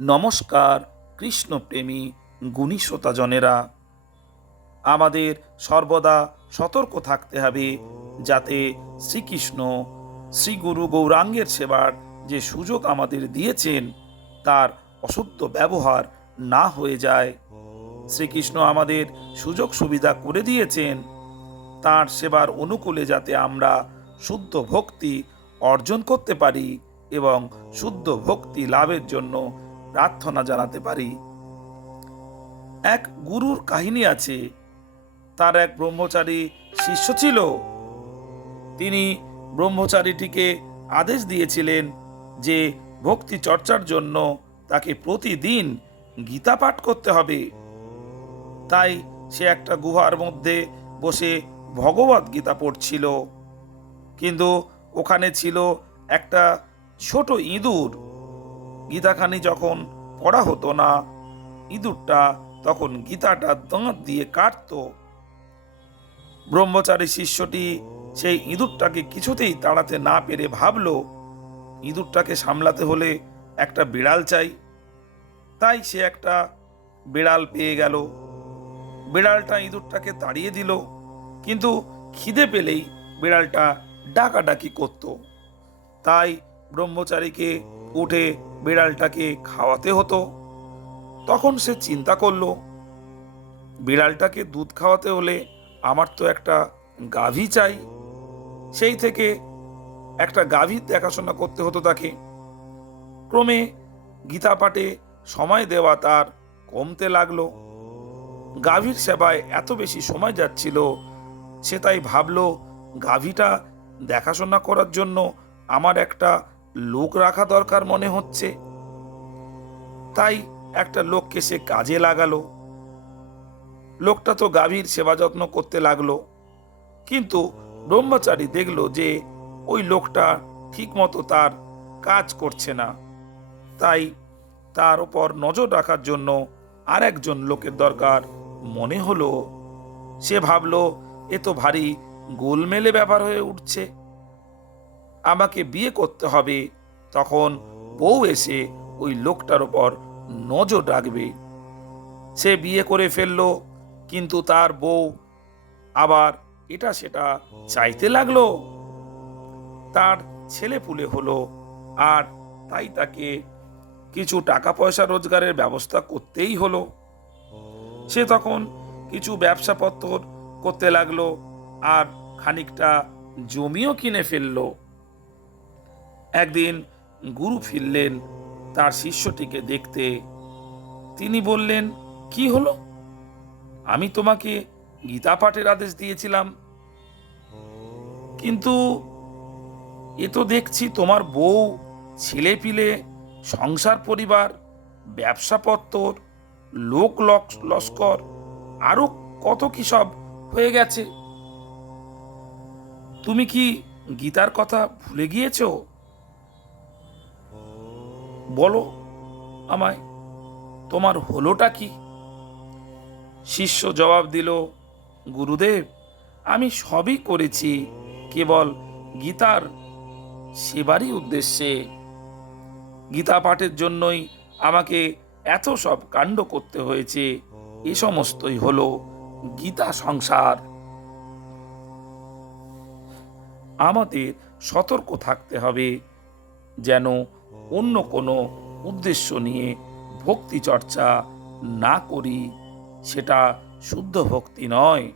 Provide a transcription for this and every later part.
নমস্কার, কৃষ্ণপ্রেমী গুণী শ্রোতাজনেরা। আমাদের সর্বদা সতর্ক থাকতে হবে যাতে শ্রীকৃষ্ণ শ্রী গুরু গৌরাঙ্গের সেবার যে সুযোগ আমাদের দিয়েছেন, তার অশুদ্ধ ব্যবহার না হয়ে যায়। শ্রীকৃষ্ণ আমাদের সুযোগ সুবিধা করে দিয়েছেন, তার সেবার অনুকূলে যাতে আমরা শুদ্ধ ভক্তি অর্জন করতে পারি এবং শুদ্ধ ভক্তি লাভের জন্য প্রার্থনা জানাতে পারি। এক গুরুর কাহিনী আছে। তার এক ব্রহ্মচারী শিষ্য ছিল। তিনি ব্রহ্মচারীটিকে আদেশ দিয়েছিলেন যে ভক্তি চর্চার জন্য তাকে প্রতিদিন গীতা পাঠ করতে হবে। তাই সে একটা গুহার মধ্যে বসে ভগবত গীতা পড়ছিল। কিন্তু ওখানে ছিল একটা ছোট ইঁদুর। গীতাখানি যখন পড়া হতো না, ইঁদুরটা তখন গীতাটা দাঁত দিয়ে কাটতো। ব্রহ্মচারী শিষ্যটি সেই ইঁদুরটাকে কিছুতেই তাড়াতে না পেরে ভাবল, ইঁদুরটাকে সামলাতে হলে একটা বিড়াল চাই। তাই সে একটা বিড়াল পেয়ে গেল। বিড়ালটা ইঁদুরটাকে তাড়িয়ে দিল, কিন্তু খিদে পেলেই বিড়ালটা ডাকাডাকি করত। তাই ব্রহ্মচারীকে উঠে বিড়ালটাকে খাওয়াতে হতো। তখন সে চিন্তা করল, বিড়ালটাকে দুধ খাওয়াতে হলে আমার তো একটা গাভী চাই। সেই থেকে একটা গাভীর দেখাশোনা করতে হতো তাকে। ক্রমে গীতা পাঠে সময় দেওয়া তার কমতে লাগল। গাভীর সেবায় এত বেশি সময় যাচ্ছিল, সে তাই ভাবল, গাভীটা দেখাশোনা করার জন্য আমার একটা লোক রাখা দরকার মনে হচ্ছে। তাই একটা লোককে সে কাজে লাগালো। লোকটা তো গাভীর সেবা যত্ন করতে লাগল। কিন্তু ব্রহ্মচারী দেখল যে ওই লোকটা ঠিকমতো তার কাজ করছে না। তাই তার উপর নজর রাখার জন্য আর একজন লোকের দরকার মনে হলো। সে ভাবলো, এ তো ভারী গোলমেলে ব্যাপার হয়ে উঠছে। আমাকে বিয়ে করতে হবে, তখন বউ এসে ওই লোকটার ওপর নজর রাখবে। সে বিয়ে করে ফেলল, কিন্তু তার বউ আবার এটা সেটা চাইতে লাগল। তার ছেলে পুলে হলো, আর তাই তাকে কিছু টাকা পয়সা রোজগারের ব্যবস্থা করতেই হলো। সে তখন কিছু ব্যবসাপত্র করতে লাগল, আর খানিকটা জমিও কিনে ফেলল। একদিন গুরু ফিরলেন, তার শিষ্যটিকে দেখতে। তিনি বললেন, কি হলো? আমি তোমাকে গীতা পাঠের আদেশ দিয়েছিলাম। কিন্তু এ তো দেখছি তোমার বউ ছেলে পিলে সংসার পরিবার ব্যবসাপত্তর লোক লস্কর, আরও কত কি সব হয়ে গেছে। তুমি কি গীতার কথা ভুলে গিয়েছো? বলো আমায়, তোমার হলোটা কি? শিষ্য জবাব দিল, গুরুদেব, আমি সবই করেছি, কেবল গীতার সেবারই উদ্দেশ্যে। গীতা পাঠের জন্যই আমাকে এত সব কাণ্ড করতে হয়েছে, এ সমস্তই হলো গীতা সংসার। আমাদের সতর্ক থাকতে হবে, যেন অন্য কোনো উদ্দেশ্য নিয়ে ভক্তি চর্চা না করি, সেটা শুদ্ধ ভক্তি নয়।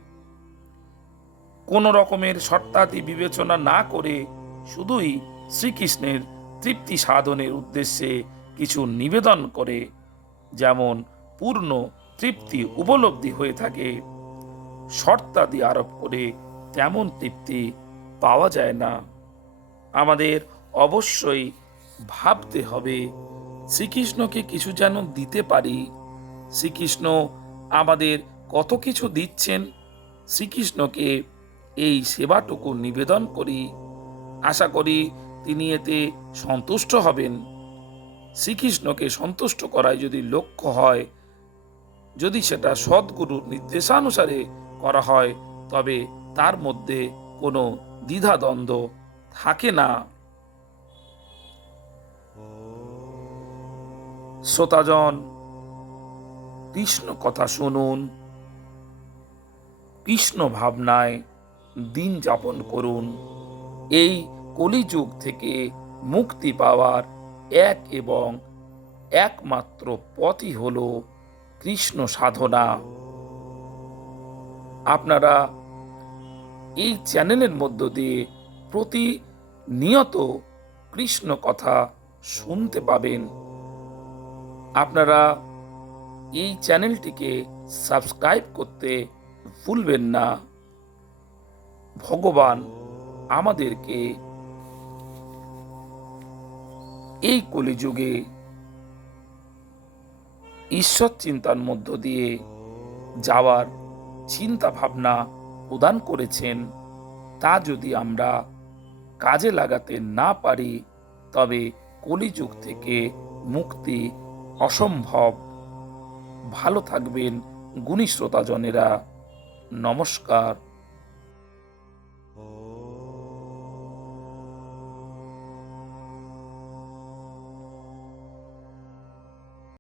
কোনো রকমের শর্তাদি বিবেচনা না করে শুধুই শ্রীকৃষ্ণের তৃপ্তি সাধনের উদ্দেশ্যে কিছু নিবেদন করে, যেমন পূর্ণ তৃপ্তি উপলব্ধি হয়ে থাকে। শর্তাদি আরোপ করে তেমন তৃপ্তি পাওয়া যায় না। আমাদের অবশ্যই ভাবতে হবে, শ্রীকৃষ্ণকে কিছু যেন দিতে পারি। শ্রীকৃষ্ণ আমাদের কত কিছু দিচ্ছেন, শ্রীকৃষ্ণকে এই সেবাটুকু নিবেদন করি। আশা করি তিনি এতে সন্তুষ্ট হবেন। শ্রীকৃষ্ণকে সন্তুষ্ট করাই যদি লক্ষ্য হয়, যদি সেটা সদ্গুরুর নির্দেশানুসারে করা হয়, তবে তার মধ্যে কোনো দ্বিধাদ্বন্দ্ব থাকে না। শ্রোতাজন, কৃষ্ণ কথা শুনুন, কৃষ্ণ ভাবনায় দিন যাপন করুন। এই কলিযুগ থেকে মুক্তি পাওয়ার এক এবং একমাত্র পথই হল কৃষ্ণ সাধনা। আপনারা এই চ্যানেলের মধ্য দিয়ে প্রতিনিয়ত কৃষ্ণ কথা শুনতে পাবেন। আপনারা এই চ্যানেলটিকে সাবস্ক্রাইব করতে ভুলবেন না। ভগবান আমাদেরকে এই কলিযুগে ঈশ্বর চিন্তার মধ্য দিয়ে যাওয়ার চিন্তা ভাবনা প্রদান করেছেন, তা যদি আমরা কাজে লাগাতে না পারি, তবে কলিযুগ থেকে মুক্তি অসম্ভব। ভালো থাকবেন গুণী শ্রোতাজনেরা। নমস্কার।